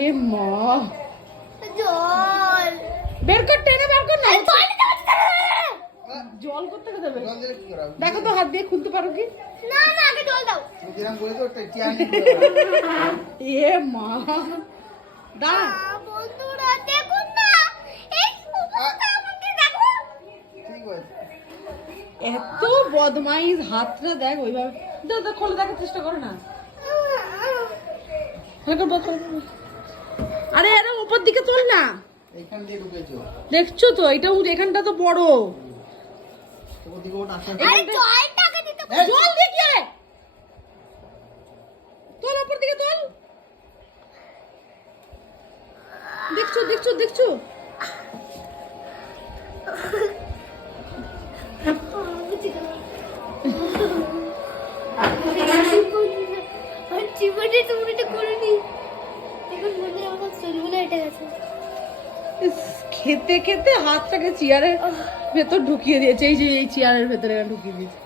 এ মা জল বের কর, টেনে বের কর না। জল করতে দেবে? দেখো তো হাত দিয়ে খুলতে পারো কি? না না আগে জল দাও। এ মা দাঁড়া, বন্ধুরা দেখুন না এই কুকুরটা আমাকে দেখো। এত বদমাইশ, হাতটা দেখ ওইভাবে। দাদা খোলে দেখার চেষ্টা করো না। আরে আরে উপর দিকে তোল না, দেখছো তো এটা এখানটা তো বড়। আরে জলটাকে দিতে জল দিয়ে কি হবে? তোল উপর দিকে তোল। দেখছো দেখছো দেখছো? জীবনে তুমি এটা করিনি। এখন মনে হয় আমার চুলগুলো হেঁটে গেছে। ইস, খেতে খেতে হাতটাকে চেয়ারের ভেতর ঢুকিয়ে দিয়েছে, এই যে এই চেয়ারের ভেতরে ঢুকিয়ে দিয়েছে।